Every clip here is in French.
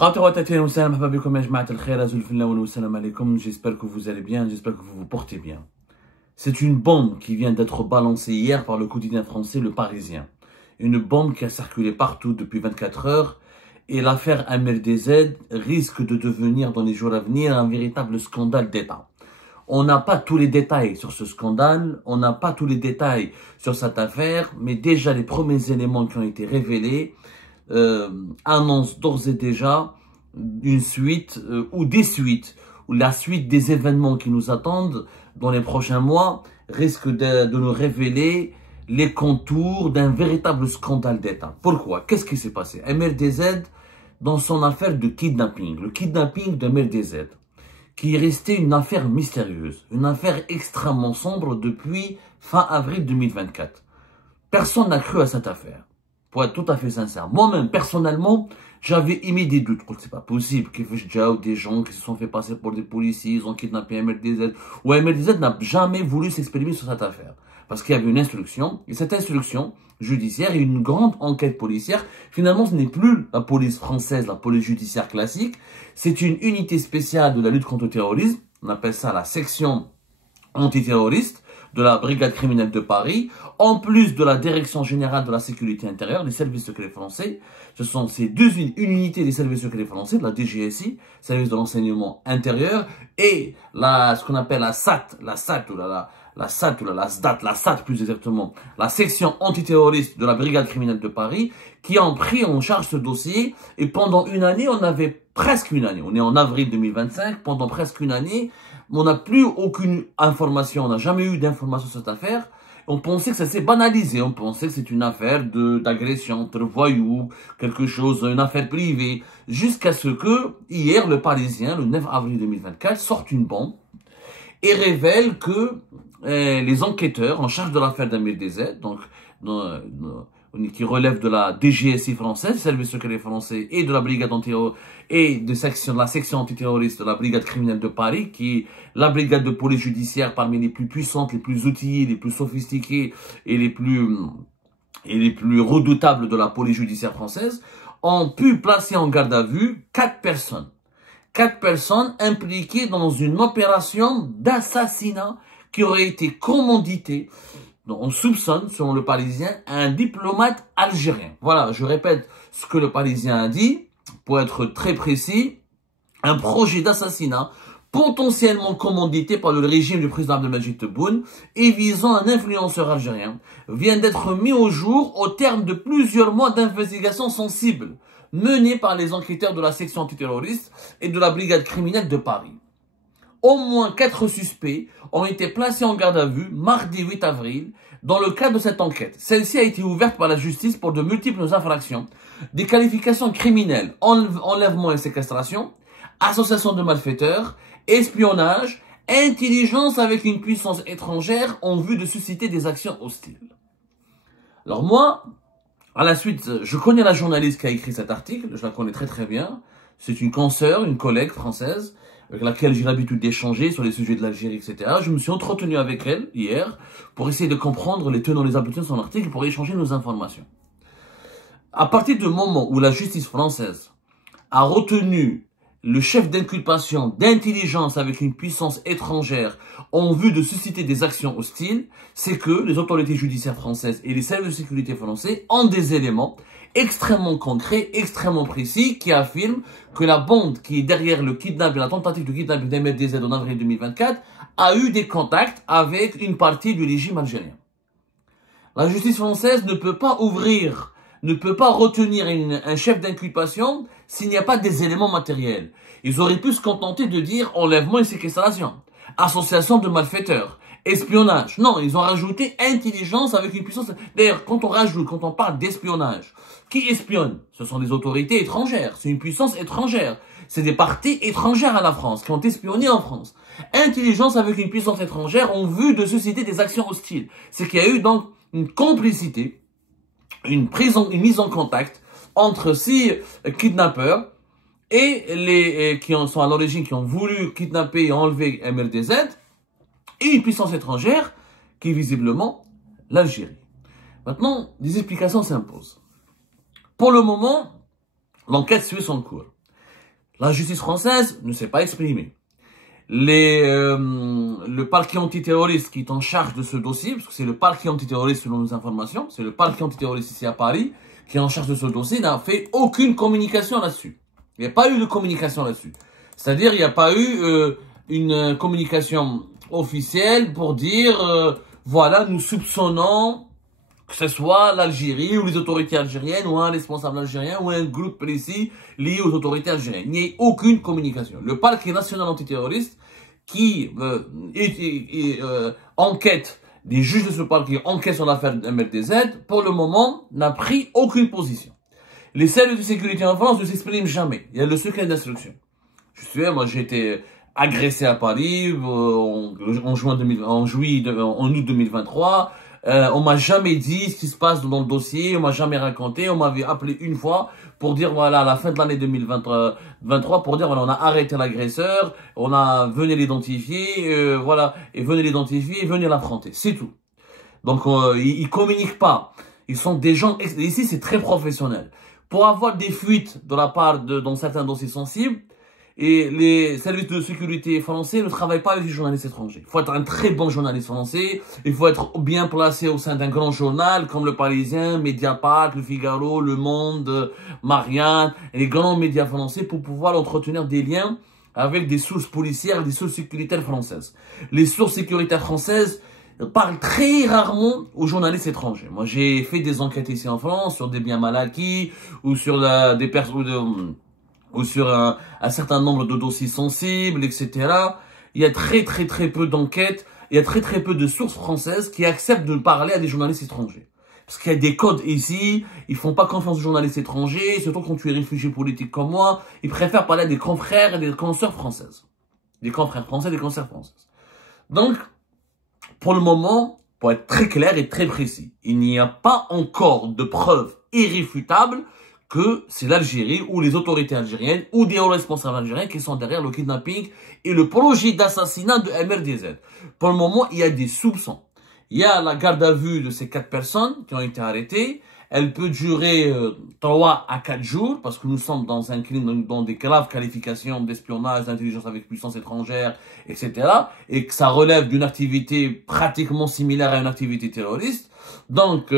J'espère que vous allez bien, j'espère que vous vous portez bien. C'est une bombe qui vient d'être balancée hier par le quotidien français Le Parisien. Une bombe qui a circulé partout depuis 24 heures et l'affaire MLDZ risque de devenir dans les jours à venir un véritable scandale d'État. On n'a pas tous les détails sur ce scandale, on n'a pas tous les détails sur cette affaire, mais déjà les premiers éléments qui ont été révélés annoncent d'ores et déjà une suite ou des suites, ou la suite des événements qui nous attendent dans les prochains mois risque de nous révéler les contours d'un véritable scandale d'État. Pourquoi? Qu'est-ce qui s'est passé? MLDZ, dans son affaire de kidnapping, le kidnapping de MLDZ, qui est resté une affaire mystérieuse, une affaire extrêmement sombre depuis fin avril 2024. Personne n'a cru à cette affaire, pour être tout à fait sincère. Moi-même, personnellement, j'avais émis des doutes. C'est pas possible qu'il y ait des gens qui se sont fait passer pour des policiers, ils ont kidnappé MLDZ. Ou MLDZ n'a jamais voulu s'exprimer sur cette affaire. Parce qu'il y avait une instruction, et cette instruction judiciaire et une grande enquête policière, finalement ce n'est plus la police française, la police judiciaire classique, c'est une unité spéciale de la lutte contre le terrorisme, on appelle ça la section antiterroriste de la brigade criminelle de Paris, en plus de la direction générale de la sécurité intérieure, des services secrets français. Ce sont ces deux unités des services secrets français, la DGSI, service de renseignement intérieur, et ce qu'on appelle la SAT plus exactement, la section antiterroriste de la brigade criminelle de Paris, qui ont pris en charge ce dossier. Et pendant une année, on avait presque une année, on est en avril 2025, pendant presque une année, on n'a plus aucune information, on n'a jamais eu d'informations sur cette affaire. On pensait que ça s'est banalisé, on pensait que c'est une affaire d'agression entre voyous, quelque chose, une affaire privée, jusqu'à ce que, hier, le Parisien, le 9 avril 2024, sorte une bombe et révèle que les enquêteurs en charge de l'affaire d'MLDZ, donc qui relève de la DGSI française, service secret français, et de la brigade antiterroriste et de la section antiterroriste de la brigade criminelle de Paris, qui est la brigade de police judiciaire parmi les plus puissantes, les plus outillées, les plus sophistiquées et les plus redoutables de la police judiciaire française, ont pu placer en garde à vue 4 personnes. 4 personnes impliquées dans une opération d'assassinat qui aurait été commanditée. Donc, on soupçonne, selon le Parisien, un diplomate algérien. Voilà, je répète ce que le Parisien a dit, pour être très précis, un projet d'assassinat potentiellement commandité par le régime du président Abdelmadjid Tebboune et visant un influenceur algérien vient d'être mis au jour au terme de plusieurs mois d'investigation sensible menée par les enquêteurs de la section antiterroriste et de la brigade criminelle de Paris. Au moins 4 suspects ont été placés en garde à vue mardi 8 avril dans le cadre de cette enquête. Celle-ci a été ouverte par la justice pour de multiples infractions, des qualifications criminelles, enlèvement et séquestration, association de malfaiteurs, espionnage, intelligence avec une puissance étrangère en vue de susciter des actions hostiles. Alors moi, à la suite, je connais la journaliste qui a écrit cet article, je la connais très très bien. C'est une consoeur, une collègue française, avec laquelle j'ai l'habitude d'échanger sur les sujets de l'Algérie, etc. Je me suis entretenu avec elle hier pour essayer de comprendre les tenants et les aboutissants de son article pour échanger nos informations. À partir du moment où la justice française a retenu le chef d'inculpation d'intelligence avec une puissance étrangère en vue de susciter des actions hostiles, c'est que les autorités judiciaires françaises et les services de sécurité français ont des éléments extrêmement concrets, extrêmement précis, qui affirment que la bande qui est derrière le kidnapping, la tentative de kidnapping d'MLDZ en avril 2024, a eu des contacts avec une partie du régime algérien. La justice française ne peut pas retenir un chef d'inculpation s'il n'y a pas des éléments matériels. Ils auraient pu se contenter de dire enlèvement et séquestration, association de malfaiteurs, espionnage. Non, ils ont rajouté intelligence avec une puissance. D'ailleurs, quand on parle d'espionnage, qui espionne? Ce sont des autorités étrangères, c'est une puissance étrangère. C'est des parties étrangères à la France qui ont espionné en France. Intelligence avec une puissance étrangère en vue de susciter des actions hostiles. C'est qu'il y a eu donc une complicité, une mise en contact entre 6 kidnappeurs et qui sont à l'origine, qui ont voulu kidnapper et enlever MLDZ, et une puissance étrangère qui est visiblement l'Algérie. Maintenant, des explications s'imposent. Pour le moment, l'enquête suit son cours. La justice française ne s'est pas exprimée. Le parquet antiterroriste qui est en charge de ce dossier, parce que c'est le parquet antiterroriste selon nos informations, c'est le parquet antiterroriste ici à Paris, qui est en charge de ce dossier, n'a fait aucune communication là-dessus. Il n'y a pas eu de communication là-dessus. C'est-à-dire, il n'y a pas eu une communication officielle pour dire, voilà, nous soupçonnons que ce soit l'Algérie ou les autorités algériennes ou un responsable algérien ou un groupe précis lié aux autorités algériennes. Il n'y a eu aucune communication. Le parquet national antiterroriste qui enquête, des juges de ce parquet enquêtent sur l'affaire MRDZ, pour le moment, n'a pris aucune position. Les services de sécurité en France ne s'expriment jamais. Il y a le secret d'instruction. Je sais, moi j'ai été agressé à Paris en août 2023. On m'a jamais dit ce qui se passe dans le dossier, on m'a jamais raconté, on m'avait appelé une fois pour dire voilà à la fin de l'année 2023 pour dire voilà on a arrêté l'agresseur, venez l'identifier, voilà et venez l'identifier et venez l'affronter, c'est tout. Donc ils communiquent pas, ils sont des gens ici c'est très professionnel. Pour avoir des fuites de la part dans certains dossiers sensibles. Et les services de sécurité français ne travaillent pas avec les journalistes étrangers. Il faut être un très bon journaliste français. Il faut être bien placé au sein d'un grand journal comme Le Parisien, Mediapart, Le Figaro, Le Monde, Marianne, et les grands médias français pour pouvoir entretenir des liens avec des sources policières, des sources sécuritaires françaises. Les sources sécuritaires françaises parlent très rarement aux journalistes étrangers. Moi, j'ai fait des enquêtes ici en France sur des biens mal acquis ou sur des personnes ou sur un certain nombre de dossiers sensibles, etc. Il y a très peu d'enquêtes, il y a très peu de sources françaises qui acceptent de parler à des journalistes étrangers. Parce qu'il y a des codes ici, ils font pas confiance aux journalistes étrangers, surtout quand tu es réfugié politique comme moi, ils préfèrent parler à des confrères et des consoeurs françaises. Des confrères français, des consoeurs françaises. Donc, pour le moment, pour être très clair et très précis, il n'y a pas encore de preuves irréfutables que c'est l'Algérie ou les autorités algériennes ou des hauts responsables algériens qui sont derrière le kidnapping et le projet d'assassinat de MRDZ. Pour le moment, il y a des soupçons. Il y a la garde à vue de ces 4 personnes qui ont été arrêtées. Elle peut durer 3 à 4 jours parce que nous sommes dans un crime, dans des graves qualifications d'espionnage, d'intelligence avec puissance étrangère, etc. Et que ça relève d'une activité pratiquement similaire à une activité terroriste. Donc,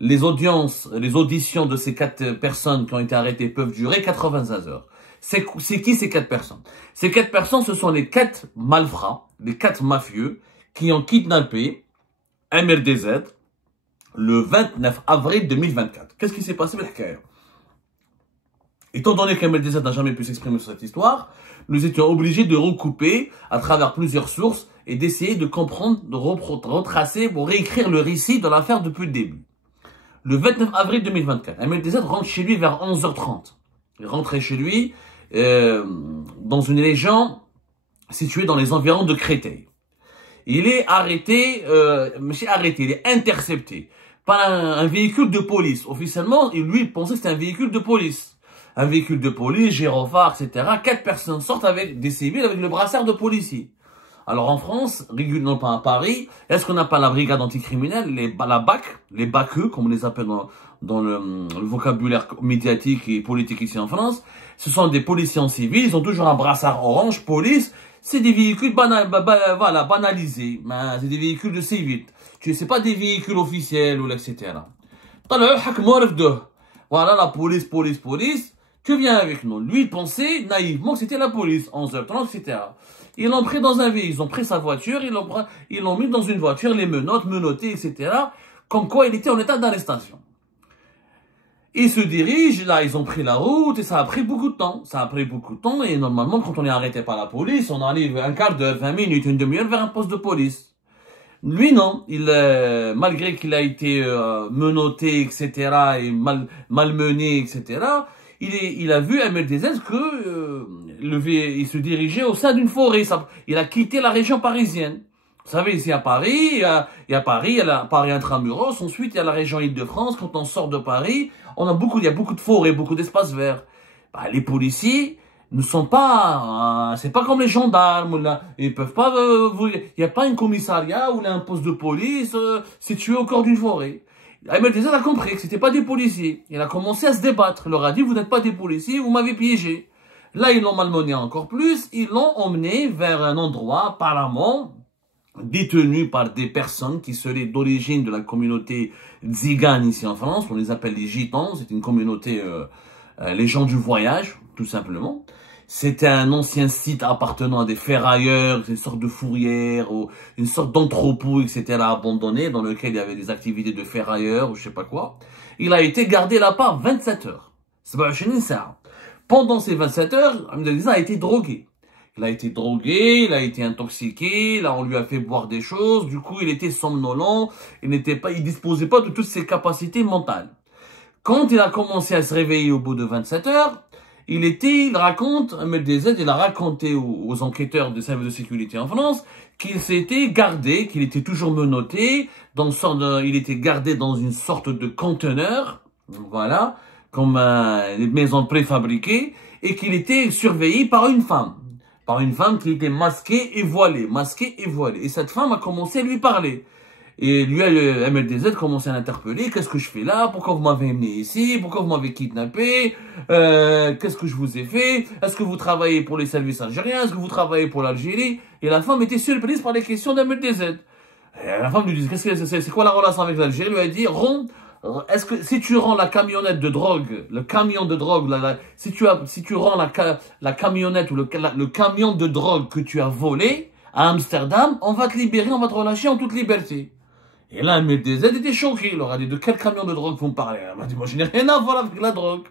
les auditions de ces 4 personnes qui ont été arrêtées peuvent durer 85 heures. C'est qui ces 4 personnes? Ces 4 personnes, ce sont les 4 malfrats, les 4 mafieux qui ont kidnappé MRDZ le 29 avril 2024. Qu'est-ce qui s'est passé avec Hikaya? Étant donné qu'MRDZ n'a jamais pu s'exprimer sur cette histoire, nous étions obligés de recouper à travers plusieurs sources et d'essayer de comprendre, de retracer, pour réécrire le récit de l'affaire depuis le début. Le 29 avril 2024, MRDZ rentre chez lui vers 11h30. Il rentrait chez lui dans une région située dans les environs de Créteil. Il est arrêté, il est intercepté par un véhicule de police. Officiellement, lui, il pensait que c'était un véhicule de police. Un véhicule de police, gyrophare, etc. 4 personnes sortent avec des civils avec le brassard de policier. Alors en France, régulièrement pas à Paris, est-ce qu'on n'a pas la brigade anticriminelle, la BAC, les BACE, comme on les appelle dans le vocabulaire médiatique et politique ici en France. Ce sont des policiers en civil, ils ont toujours un brassard orange, police. C'est des véhicules banalisés, c'est des véhicules de civils. C'est pas des véhicules officiels ou etc. Voilà la police. Tu viens avec nous. Lui, il pensait naïvement que c'était la police. 11h30, etc. Ils l'ont pris dans un véhicule. Ils ont pris sa voiture. Ils l'ont mis dans une voiture. Les menottés, etc. Comme quoi il était en état d'arrestation. Ils se dirigent. Là, ils ont pris la route. Et ça a pris beaucoup de temps. Et normalement, quand on est arrêté par la police, on arrive un quart d'heure, 20 minutes, une demi-heure vers un poste de police. Lui, non. Malgré qu'il a été menotté, etc. et malmené, etc., il a vu MRDZ que il se dirigeait au sein d'une forêt. Il a quitté la région parisienne. Vous savez, ici à Paris, il y a Paris intramuros. Ensuite, il y a la région Île-de-France. Quand on sort de Paris, il y a beaucoup de forêts, beaucoup d'espaces verts. Les policiers ne sont pas, c'est pas comme les gendarmes. Là, ils peuvent pas. Il n'y a pas un commissariat ou un poste de police situé au cœur d'une forêt. MRDZ a compris que c'était pas des policiers. Il a commencé à se débattre. Il leur a dit, vous n'êtes pas des policiers, vous m'avez piégé. Là, ils l'ont malmené encore plus. Ils l'ont emmené vers un endroit apparemment détenu par des personnes qui seraient d'origine de la communauté Tsigane ici en France. On les appelle les Gitans. C'est une communauté, les gens du voyage, tout simplement. C'était un ancien site appartenant à des ferrailleurs, une sorte de fourrière, ou une sorte d'entrepôt, etc., abandonné, dans lequel il y avait des activités de ferrailleurs, ou je sais pas quoi. Il a été gardé là-bas 27 heures. C'est pas chez ça. Pendant ces 27 heures, Ahmed a été drogué. Il a été drogué, il a été intoxiqué, là on lui a fait boire des choses, du coup il était somnolent, il disposait pas de toutes ses capacités mentales. Quand il a commencé à se réveiller au bout de 27 heures, il raconte, Ahmed DZ, il a raconté aux enquêteurs des services de sécurité en France qu'il s'était gardé, qu'il était toujours menotté, il était gardé dans une sorte de conteneur, voilà, comme les maisons préfabriquées, et qu'il était surveillé par une femme qui était masquée et voilée. Et cette femme a commencé à lui parler. Et lui, MLDZ commençait à l'interpeller. Qu'est-ce que je fais là? Pourquoi vous m'avez amené ici? Pourquoi vous m'avez kidnappé? Qu'est-ce que je vous ai fait? Est-ce que vous travaillez pour les services algériens? Est-ce que vous travaillez pour l'Algérie? Et la femme était surprise par les questions d'MLDZ. La femme lui dit, c'est quoi la relation avec l'Algérie? Elle lui a dit, est-ce que si tu rends la camionnette de drogue, le camion de drogue, si tu rends la camionnette ou le camion de drogue que tu as volé à Amsterdam, on va te libérer, on va te relâcher en toute liberté. Et là, MLDZ était choqué. Il leur a dit, de quel camion de drogue vous me parlez? Elle m'a dit, moi je n'ai rien à voir avec la drogue.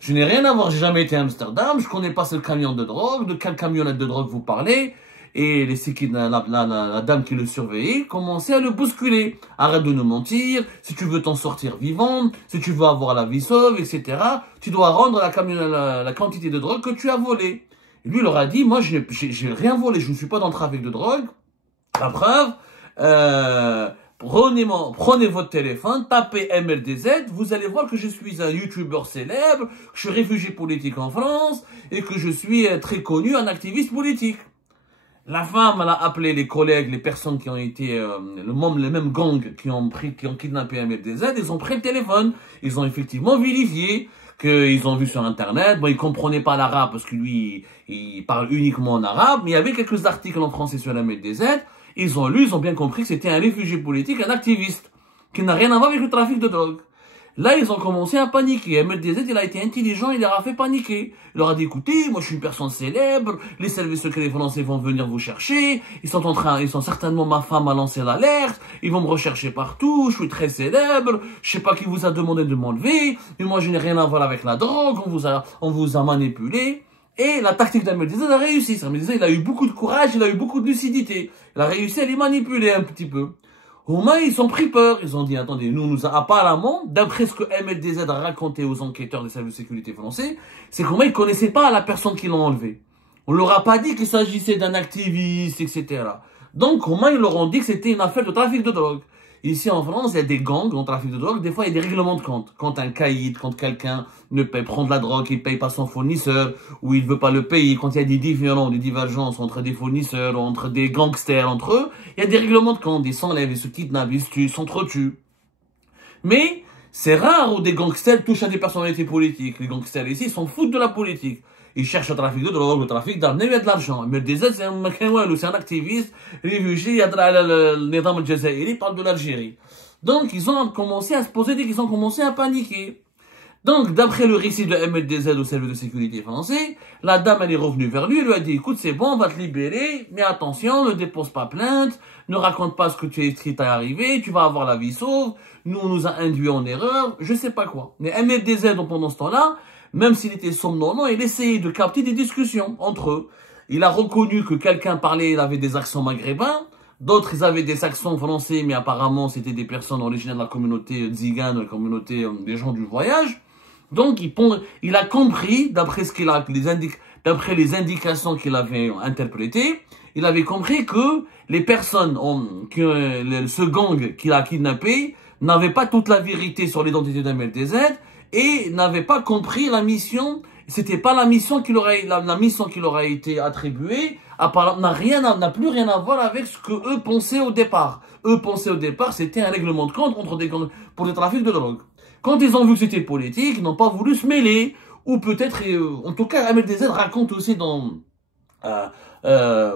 Je n'ai rien à voir, j'ai jamais été à Amsterdam, je connais pas ce camion de drogue, de quelle camionnette de drogue vous parlez? Et la dame qui le surveillait commençait à le bousculer. Arrête de nous mentir, si tu veux t'en sortir vivant, si tu veux avoir la vie sauve, etc., tu dois rendre la quantité de drogue que tu as volée. Et lui, il leur a dit, moi, j'ai rien volé, je ne suis pas dans le trafic de drogue. La preuve, prenez votre téléphone, tapez MLDZ, vous allez voir que je suis un youtubeur célèbre, que je suis réfugié politique en France, et que je suis très connu, un activiste politique. La femme, elle a appelé les collègues, les personnes qui ont été, les mêmes gangs qui ont kidnappé MLDZ, ils ont pris le téléphone. Ils ont effectivement vérifié qu'ils ont vu sur Internet. Bon, ils comprenaient pas l'arabe parce que lui, il parle uniquement en arabe, mais il y avait quelques articles en français sur MLDZ. Ils ont lu, ils ont bien compris que c'était un réfugié politique, un activiste, qui n'a rien à voir avec le trafic de drogue. Là, ils ont commencé à paniquer. MLDZ, il a été intelligent, il leur a fait paniquer. Il leur a dit, écoutez, moi je suis une personne célèbre, les services secrets français vont venir vous chercher, ils sont certainement, ma femme a lancé l'alerte, ils vont me rechercher partout, je suis très célèbre, je sais pas qui vous a demandé de m'enlever, mais moi je n'ai rien à voir avec la drogue, on vous a manipulé. Et la tactique d'MLDZ a réussi. MLDZ, il a eu beaucoup de courage, il a eu beaucoup de lucidité. Il a réussi à les manipuler un petit peu. Au moins, ils ont pris peur. Ils ont dit, attendez, apparemment, d'après ce que MLDZ a raconté aux enquêteurs des services de sécurité français, c'est qu'au moins, ils connaissaient pas la personne qui l'a enlevé. On leur a pas dit qu'il s'agissait d'un activiste, etc. Donc, au moins, ils leur ont dit que c'était une affaire de trafic de drogue. Ici, en France, il y a des gangs dans le trafic de drogue. Des fois, il y a des règlements de compte. Quand un caïd, quand quelqu'un ne prend de la drogue, il paye pas son fournisseur, ou il veut pas le payer, quand il y a des divergences entre des fournisseurs, entre des gangsters, entre eux, il y a des règlements de compte. Ils s'enlèvent, ils se kidnappent, ils se tuent, ils s'entretuent. Mais, c'est rare où des gangsters touchent à des personnalités politiques. Les gangsters ici, ils s'en foutent de la politique. Ils cherchent le trafic de drogue, le trafic d'armes, il y a de l'argent. Mais DZ, c'est un activiste, réfugié, il y a le Nidam al-Jazairi, il parle de l'Algérie. Donc, ils ont commencé à se poser des questions, ils ont commencé à paniquer. Donc, d'après le récit de MLDZ au service de sécurité français, la dame, elle est revenue vers lui, elle lui a dit, écoute, c'est bon, on va te libérer, mais attention, ne dépose pas plainte, ne raconte pas ce qui t'est arrivé, tu vas avoir la vie sauve, nous, on nous a induit en erreur, je sais pas quoi. Mais MLDZ, pendant ce temps-là, même s'il était somnolent, il essayait de capter des discussions entre eux. Il a reconnu que quelqu'un parlait, il avait des accents maghrébins, d'autres, ils avaient des accents français, mais apparemment, c'était des personnes originaires de la communauté Tsigane, la communauté des gens du voyage. Donc, il a compris, d'après les indications qu'il avait interprétées, il avait compris que les personnes, ce gang qu'il a kidnappé, n'avaient pas toute la vérité sur l'identité d'MLDZ, et n'avait pas compris la mission. C'était pas la mission qui leur a été attribuée. N'a plus rien à voir avec ce que eux pensaient au départ. Eux pensaient au départ, c'était un règlement de compte pour le trafic de drogue. Quand ils ont vu que c'était politique, ils n'ont pas voulu se mêler. ou peut-être, en tout cas, Ahmed Dezed raconte aussi au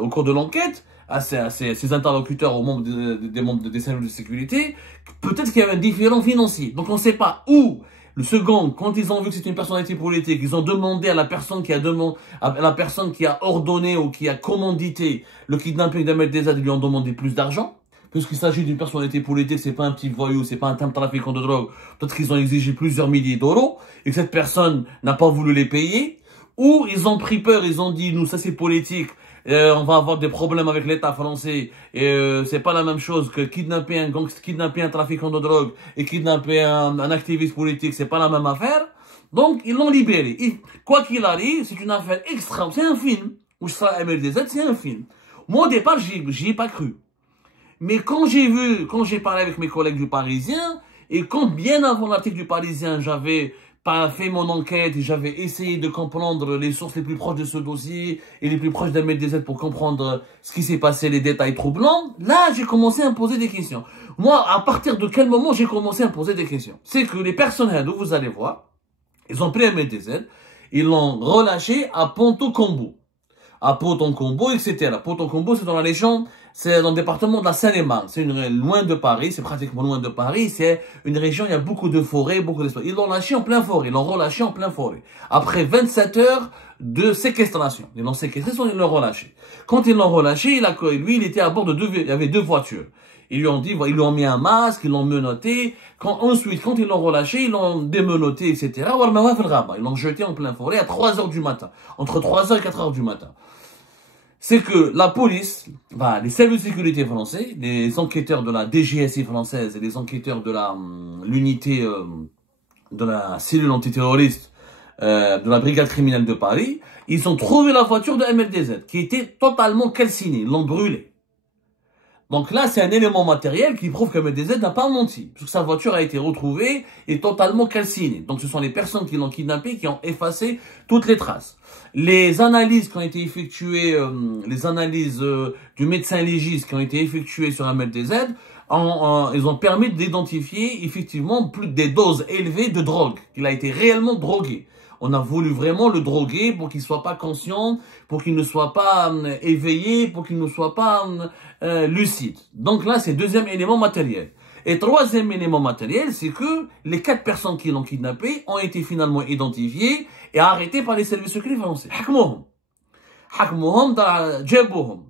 cours de l'enquête, à ses interlocuteurs, aux membres des membres des services de sécurité, peut-être qu'il y avait un différend financier. Donc on ne sait pas où. Le second, quand ils ont vu que c'est une personnalité politique, ils ont demandé à la personne qui a ordonné ou qui a commandité le kidnapping d'Ahmed Dezed, ils lui ont demandé plus d'argent. Puisqu'il s'agit d'une personnalité politique, c'est pas un petit voyou, c'est pas un trafiquant de drogue. Peut-être qu'ils ont exigé plusieurs milliers d'euros et que cette personne n'a pas voulu les payer. Ou ils ont pris peur, ils ont dit, nous, ça c'est politique, on va avoir des problèmes avec l'État français. Et c'est pas la même chose que kidnapper un gangster, kidnapper un trafiquant de drogue et kidnapper un activiste politique, c'est pas la même affaire. Donc, ils l'ont libéré. Et, quoi qu'il arrive, c'est une affaire extrême. C'est un film. Où je serai Ahmed Dezed, c'est un film. Moi, au départ, j'y ai pas cru. Mais quand j'ai parlé avec mes collègues du Parisien, et quand bien avant l'article du Parisien, j'avais fait mon enquête et j'avais essayé de comprendre les sources les plus proches de ce dossier et les plus proches d'Ahmed Dezed pour comprendre ce qui s'est passé, les détails troublants, là, j'ai commencé à me poser des questions. Moi, à partir de quel moment j'ai commencé à me poser des questions? C'est que les personnes dont vous allez voir, ils ont pris Ahmed Dezed, ils l'ont relâché à Ponto-Combo. À Ponto-Combo, etc. Ponto-Combo, c'est dans la région, c'est dans le département de la Seine-et-Marne. C'est loin de Paris, c'est pratiquement loin de Paris. C'est une région, il y a beaucoup de forêts, beaucoup d'espace. Ils l'ont lâché en plein forêt, ils l'ont relâché en plein forêt. Après 27 heures de séquestration. Ils l'ont séquestré, ils l'ont relâché. Quand ils l'ont relâché, lui, il était à bord de il y avait 2 voitures. Ils lui ont dit, ils lui ont mis un masque, ils l'ont menotté. Ensuite, quand ils l'ont relâché, ils l'ont démenotté, etc. Ils l'ont jeté en plein forêt à 3 heures du matin. Entre 3 heures et 4 heures du matin. C'est que la police, les services de sécurité français, les enquêteurs de la DGSI française et les enquêteurs de l'unité de la cellule antiterroriste de la brigade criminelle de Paris, ils ont trouvé la voiture de Ahmed Dezed qui était totalement calcinée, ils l'ont brûlée. Donc là, c'est un élément matériel qui prouve qu'Ahmed Dezed n'a pas menti, puisque sa voiture a été retrouvée et totalement calcinée. Donc ce sont les personnes qui l'ont kidnappé qui ont effacé toutes les traces. Les analyses qui ont été effectuées, les analyses du médecin légiste qui ont été effectuées sur Ahmed Dezed, ils ont permis d'identifier effectivement plus des doses élevées de drogue, qu'il a été réellement drogué. On a voulu vraiment le droguer pour qu'il ne soit pas conscient, pour qu'il ne soit pas éveillé, pour qu'il ne soit pas lucide. Donc là, c'est deuxième élément matériel. Et troisième élément matériel, c'est que les 4 personnes qui l'ont kidnappé ont été finalement identifiées et arrêtées par les services secrets français. حكموهم جابوهم.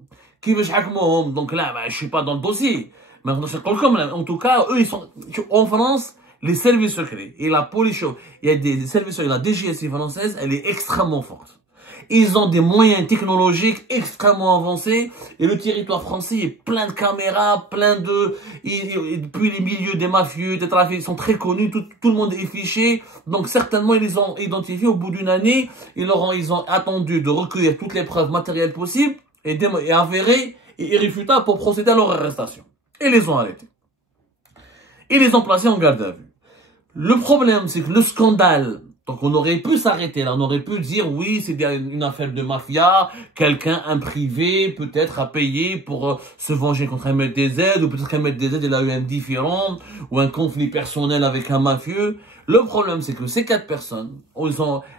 كيفاش حكموهم؟ Donc là, je suis pas dans le dossier. Mais en tout cas, eux, ils sont en France. Les services secrets et la police, il y a des services secrets, la DGSI française, elle est extrêmement forte. Ils ont des moyens technologiques extrêmement avancés et le territoire français est plein de caméras, depuis les milieux des mafieux, des trafics, ils sont très connus, tout le monde est fiché. Donc certainement, ils les ont identifiés au bout d'une année, ils ont attendu de recueillir toutes les preuves matérielles possibles et avérées et irréfutables pour procéder à leur arrestation. Et les ont arrêtés. Et les ont placés en garde à vue. Le problème, c'est que le scandale, donc on aurait pu s'arrêter là, on aurait pu dire oui, c'est une affaire de mafia, quelqu'un, un privé, peut-être a payé pour se venger contre Ahmed Dezed, ou peut-être qu'Ahmed Dezed, il a eu un différend, ou un conflit personnel avec un mafieux. Le problème, c'est que ces 4 personnes,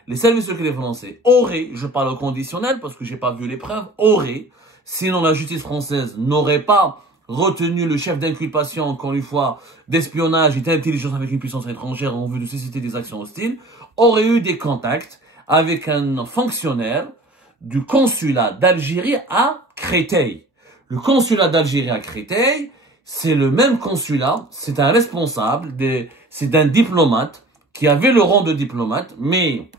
les services secrets français auraient, je parle au conditionnel parce que j'ai pas vu les preuves, auraient, sinon la justice française n'aurait pas retenu le chef d'inculpation, encore une fois, d'espionnage et d'intelligence avec une puissance étrangère en vue de susciter des actions hostiles, aurait eu des contacts avec un fonctionnaire du consulat d'Algérie à Créteil. Le consulat d'Algérie à Créteil, c'est le même consulat, c'est un responsable, c'est d'un diplomate qui avait le rang de diplomate, mais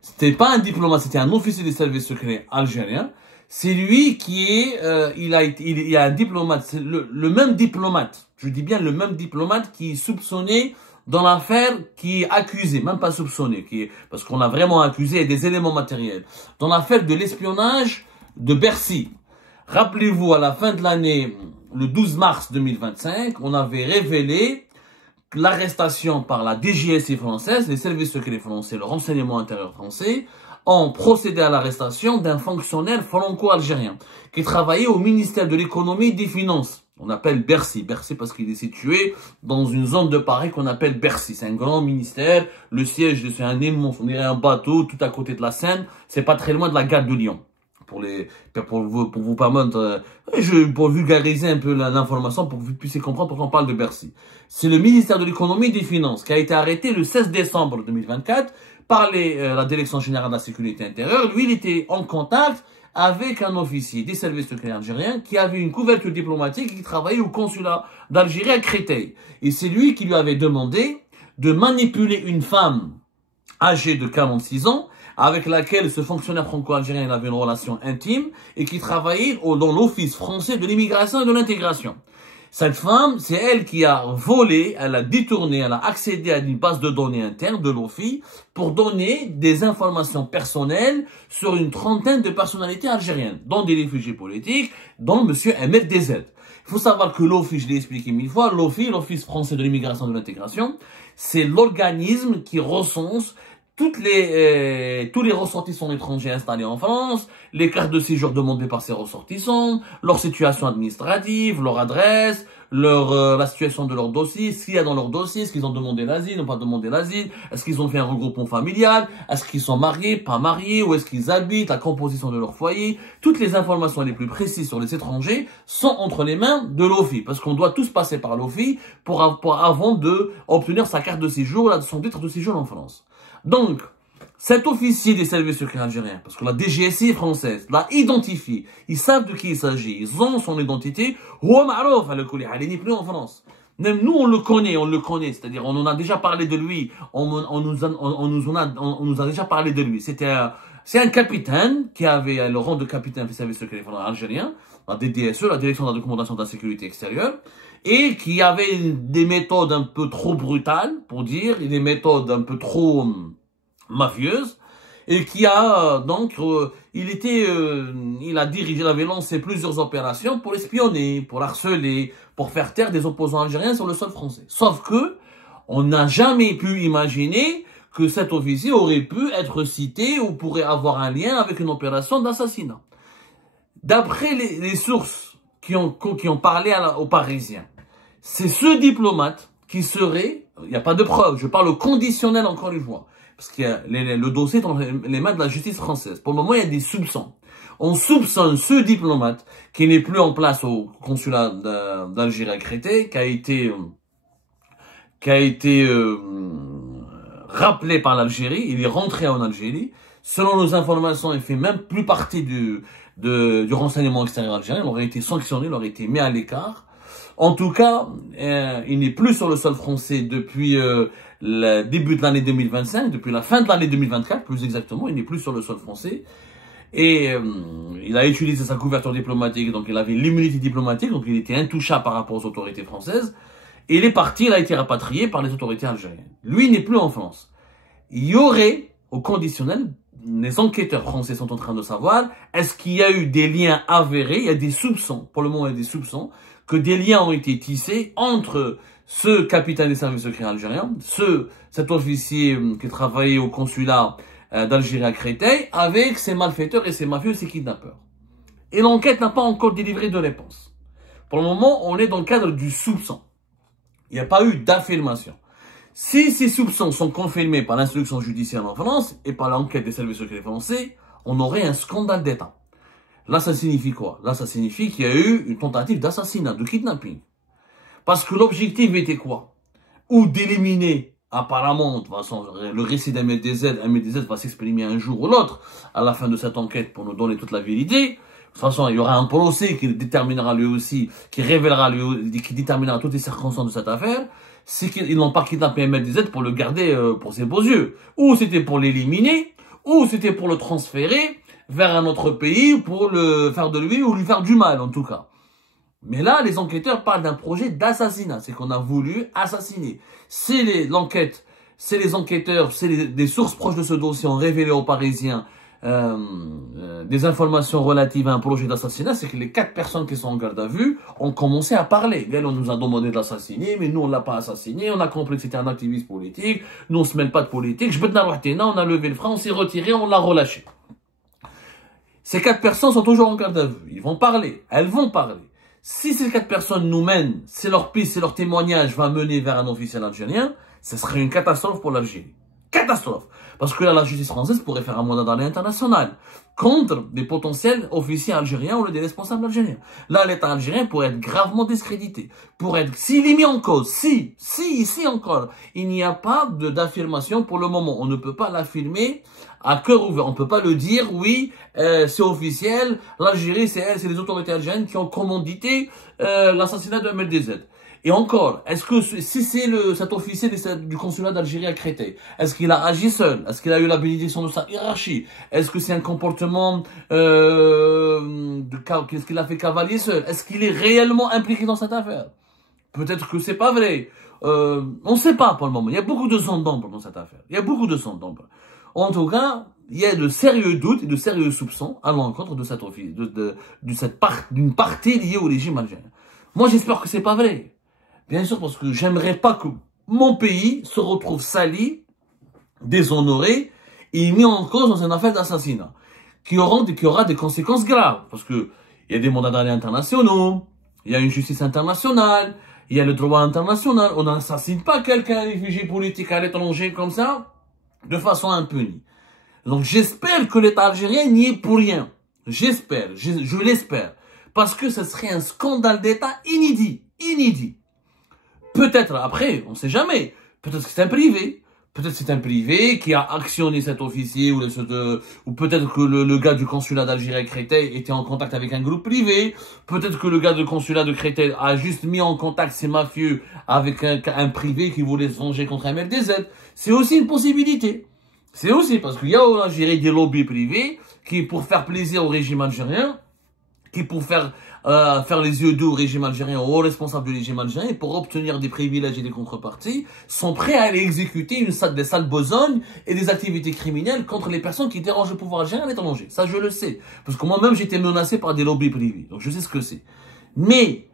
c'était pas un diplomate, c'était un officier des services secrets algériens. C'est lui qui est, il y a un diplomate, c'est le même diplomate, je dis bien le même diplomate qui est soupçonné dans l'affaire, qui est accusé, même pas soupçonné, parce qu'on a vraiment accusé des éléments matériels, dans l'affaire de l'espionnage de Bercy. Rappelez-vous, à la fin de l'année, le 12 mars 2025, on avait révélé l'arrestation par la DGSI française, les services secrets français, le renseignement intérieur français, ont procédé à l'arrestation d'un fonctionnaire franco-algérien qui travaillait au ministère de l'économie et des finances On appelle Bercy. Bercy parce qu'il est situé dans une zone de Paris qu'on appelle Bercy. C'est un grand ministère. Le siège, c'est un immense, on dirait un bateau tout à côté de la Seine. C'est pas très loin de la gare de Lyon. Pour vous permettre, pour vulgariser un peu l'information, pour que vous puissiez comprendre pourquoi on parle de Bercy. C'est le ministère de l'économie et des finances qui a été arrêté le 16 décembre 2024 par la Direction générale de la sécurité intérieure. Lui, il était en contact avec un officier des services secrets algériens qui avait une couverture diplomatique et qui travaillait au consulat d'Algérie à Créteil. Et c'est lui qui lui avait demandé de manipuler une femme âgée de 46 ans avec laquelle ce fonctionnaire franco-algérien avait une relation intime et qui travaillait dans l'Office français de l'immigration et de l'intégration. Cette femme, c'est elle qui a volé, elle a détourné, elle a accédé à une base de données interne de l'OFI pour donner des informations personnelles sur une trentaine de personnalités algériennes, dont des réfugiés politiques, dont M. Ahmed Dezed. Il faut savoir que l'OFI, je l'ai expliqué 1000 fois, l'OFI, l'Office français de l'immigration et de l'intégration, c'est l'organisme qui recense tous les ressortissants étrangers installés en France, les cartes de séjour demandées par ces ressortissants, leur situation administrative, leur adresse, la situation de leur dossier, ce qu'il y a dans leur dossier, est-ce qu'ils ont demandé l'asile, n'ont pas demandé l'asile, est-ce qu'ils ont fait un regroupement familial, est-ce qu'ils sont mariés, pas mariés, où est-ce qu'ils habitent, la composition de leur foyer. Toutes les informations les plus précises sur les étrangers sont entre les mains de l'OFI, parce qu'on doit tous passer par l'OFI avant de obtenir sa carte de séjour, son titre de séjour en France. Donc, cet officier des services secrets algériens, parce que la DGSI française l'a identifié, ils savent de qui il s'agit, ils ont son identité, il n'est plus en France. Même nous, on le connaît, c'est-à-dire on en a déjà parlé de lui, on nous a déjà parlé de lui. C'est un capitaine qui avait le rang de capitaine des services secrets algériens, la DDSE, la Direction de la documentation de la sécurité extérieure, et qui avait des méthodes un peu trop brutales, pour dire, et des méthodes un peu trop mafieuses, et qui a il avait lancé plusieurs opérations pour espionner, pour harceler, pour faire taire des opposants algériens sur le sol français. Sauf que on n'a jamais pu imaginer que cet officier aurait pu être cité ou pourrait avoir un lien avec une opération d'assassinat. D'après les sources qui ont parlé aux Parisiens, c'est ce diplomate qui serait, il n'y a pas de preuve, je parle au conditionnel encore une fois, parce que le dossier est dans les mains de la justice française. Pour le moment, il y a des soupçons. On soupçonne ce diplomate qui n'est plus en place au consulat d'Algérie à Créteil, qui a été rappelé par l'Algérie, il est rentré en Algérie. Selon nos informations, il fait même plus partie du renseignement extérieur algérien, il aurait été sanctionné, il aurait été mis à l'écart. En tout cas, il n'est plus sur le sol français depuis le début de l'année 2025, depuis la fin de l'année 2024, plus exactement, il n'est plus sur le sol français. Et il a utilisé sa couverture diplomatique, donc il avait l'immunité diplomatique, donc il était intouchable par rapport aux autorités françaises. Et il est parti, il a été rapatrié par les autorités algériennes. Lui, il n'est plus en France. Il y aurait, au conditionnel, les enquêteurs français sont en train de savoir, est-ce qu'il y a eu des liens avérés, il y a des soupçons, pour le moment il y a des soupçons, que des liens ont été tissés entre ce capitaine des services secrets algériens, cet officier qui travaillait au consulat d'Algérie à Créteil, avec ces malfaiteurs et ces mafieux, ces kidnappeurs. Et l'enquête n'a pas encore délivré de réponse. Pour le moment, on est dans le cadre du soupçon. Il n'y a pas eu d'affirmation. Si ces soupçons sont confirmés par l'instruction judiciaire en France et par l'enquête des services secrets français, on aurait un scandale d'État. Là, ça signifie quoi? Là, ça signifie qu'il y a eu une tentative d'assassinat, de kidnapping. Parce que l'objectif était quoi? Ou d'éliminer, apparemment, de toute façon, le récit d'Ahmed Dezed va s'exprimer un jour ou l'autre, à la fin de cette enquête, pour nous donner toute la vérité. De toute façon, il y aura un procès qui déterminera lui aussi, qui révélera qui déterminera toutes les circonstances de cette affaire. C'est qu'ils n'ont pas kidnappé Ahmed Dezed pour le garder pour ses beaux yeux. Ou c'était pour l'éliminer, ou c'était pour le transférer vers un autre pays pour le faire de lui ou lui faire du mal en tout cas. Mais là, les enquêteurs parlent d'un projet d'assassinat. C'est qu'on a voulu assassiner. C'est les enquêteurs, des sources proches de ce dossier ont révélé aux Parisiens des informations relatives à un projet d'assassinat. C'est que les 4 personnes qui sont en garde à vue ont commencé à parler. Là, on nous a demandé de l'assassiner, mais nous, on l'a pas assassiné. On a compris que c'était un activiste politique. Nous, on se mêle pas de politique. On a levé le frein, on s'est retiré, on l'a relâché. Ces 4 personnes sont toujours en garde à vue. Ils vont parler. Elles vont parler. Si ces 4 personnes nous mènent, c'est leur piste, c'est leur témoignage va mener vers un officiel algérien, ce serait une catastrophe pour l'Algérie. Catastrophe. Parce que là, la justice française pourrait faire un mandat d'arrêt international contre des potentiels officiers algériens ou des responsables algériens. Là, l'État algérien pourrait être gravement discrédité. S'il est mis en cause, ici encore, il n'y a pas d'affirmation pour le moment. On ne peut pas l'affirmer à cœur ouvert. On ne peut pas le dire, oui, c'est officiel, l'Algérie, c'est les autorités algériennes qui ont commandité l'assassinat de MLDZ. Et encore, est-ce que si c'est cet officier du consulat d'Algérie à Créteil, est-ce qu'il a agi seul? Est-ce qu'il a eu la bénédiction de sa hiérarchie? Est-ce que c'est un comportement qu'est-ce qu'il a fait cavalier seul? Est-ce qu'il est réellement impliqué dans cette affaire? Peut-être que c'est pas vrai. On ne sait pas pour le moment. Il y a beaucoup de zones d'ombre dans cette affaire. Il y a beaucoup de zones d'ombre. En tout cas, il y a de sérieux doutes et de sérieux soupçons à l'encontre de cet office, d'une partie liée au régime algérien. Moi, j'espère que c'est pas vrai. Bien sûr, parce que j'aimerais pas que mon pays se retrouve sali, déshonoré et mis en cause dans une affaire d'assassinat qui aura des conséquences graves. Parce que il y a des mandats d'arrêt internationaux, il y a une justice internationale, il y a le droit international. On n'assassine pas quelqu'un, un réfugié politique à l'étranger comme ça, de façon impunie. Donc j'espère que l'État algérien n'y est pour rien. J'espère, je l'espère. Parce que ce serait un scandale d'État inédit. Peut-être, après, on ne sait jamais. Peut-être que c'est un privé. Peut-être que c'est un privé qui a actionné cet officier ou peut-être que le gars du consulat d'Algérie à Créteil était en contact avec un groupe privé. Peut-être que le gars du consulat de Créteil a juste mis en contact ces mafieux avec un privé qui voulait se venger contre un MLDZ. C'est aussi une possibilité. C'est aussi parce qu'il y a en Algérie des lobbies privés qui, pour faire plaisir au régime algérien, qui pour faire les yeux doux au régime algérien, aux responsables du régime algérien, et pour obtenir des privilèges et des contreparties, sont prêts à aller exécuter des sales besognes et des activités criminelles contre les personnes qui dérangent le pouvoir algérien à l'étranger. Ça, je le sais. Parce que moi-même, j'ai été menacé par des lobbies privés. Donc, je sais ce que c'est. Mais,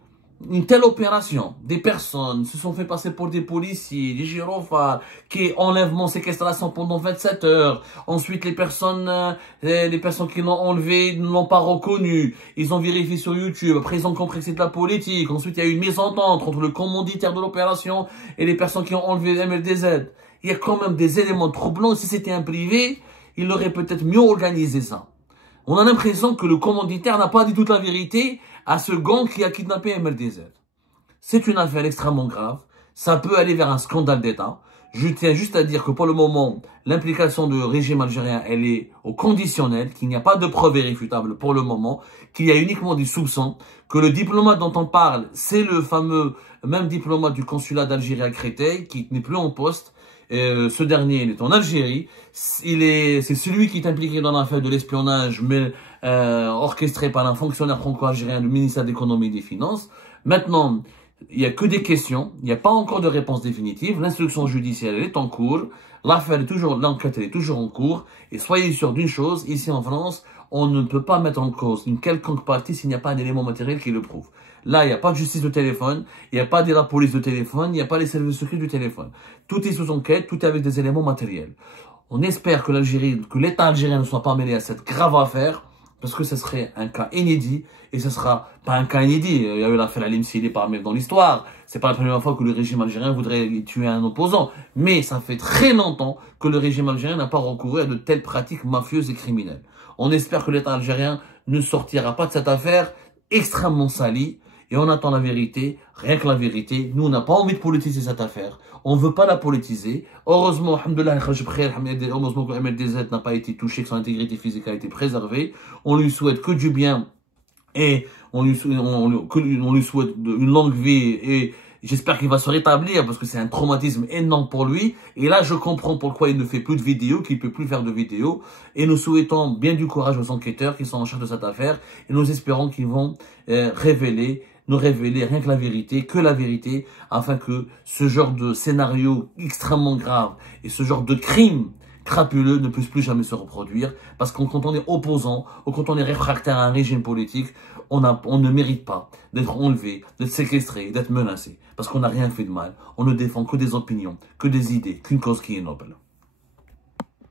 une telle opération, des personnes se sont fait passer pour des policiers, des gyrophares, qui enlèvement, séquestration pendant 27 heures. Ensuite, les personnes qui l'ont enlevé ne l'ont pas reconnu. Ils ont vérifié sur YouTube. Après, ils ont compris que c'est de la politique. Ensuite, il y a eu une mésentente entre le commanditaire de l'opération et les personnes qui ont enlevé MLDZ. Il y a quand même des éléments troublants. Si c'était un privé, il aurait peut-être mieux organisé ça. On a l'impression que le commanditaire n'a pas dit toute la vérité à ce gang qui a kidnappé MLDZ. C'est une affaire extrêmement grave. Ça peut aller vers un scandale d'État. Je tiens juste à dire que pour le moment, l'implication du régime algérien, elle est au conditionnel, qu'il n'y a pas de preuves irréfutables pour le moment, qu'il y a uniquement du soupçon, que le diplomate dont on parle, c'est le fameux même diplomate du consulat d'Algérie à Créteil, qui n'est plus en poste. Ce dernier, il est en Algérie. C'est celui qui est impliqué dans l'affaire de l'espionnage, mais orchestré par un fonctionnaire franco-algérien du ministère de l'Économie et des Finances. Maintenant, il n'y a que des questions. Il n'y a pas encore de réponse définitive. L'instruction judiciaire, elle est en cours. L'enquête, elle est toujours en cours. Et soyez sûrs d'une chose, ici en France, on ne peut pas mettre en cause une quelconque partie s'il n'y a pas un élément matériel qui le prouve. Là, il n'y a pas de justice de téléphone, il n'y a pas de la police de téléphone, il n'y a pas les services secrets du téléphone. Tout est sous enquête, tout est avec des éléments matériels. On espère que l'État algérien ne soit pas mêlé à cette grave affaire, parce que ce serait un cas inédit, et ce sera pas un cas inédit. Il y a eu l'affaire Halim Sidi parmi dans l'histoire. C'est pas la première fois que le régime algérien voudrait tuer un opposant. Mais ça fait très longtemps que le régime algérien n'a pas recouru à de telles pratiques mafieuses et criminelles. On espère que l'État algérien ne sortira pas de cette affaire extrêmement salie. Et on attend la vérité, rien que la vérité. Nous, on n'a pas envie de politiser cette affaire. On ne veut pas la politiser. Heureusement, alhamdoulilah, heureusement que MLDZ n'a pas été touché, que son intégrité physique a été préservée. On lui souhaite que du bien et on lui souhaite une longue vie et j'espère qu'il va se rétablir parce que c'est un traumatisme énorme pour lui. Et là, je comprends pourquoi il ne fait plus de vidéos, qu'il ne peut plus faire de vidéos. Et nous souhaitons bien du courage aux enquêteurs qui sont en charge de cette affaire. Et nous espérons qu'ils vont nous révéler rien que la vérité, afin que ce genre de scénario extrêmement grave et ce genre de crime crapuleux ne puisse plus jamais se reproduire. Parce que quand on est opposant, ou quand on est réfractaire à un régime politique, on ne mérite pas d'être enlevé, d'être séquestré, d'être menacé. Parce qu'on n'a rien fait de mal. On ne défend que des opinions, que des idées, qu'une cause qui est noble.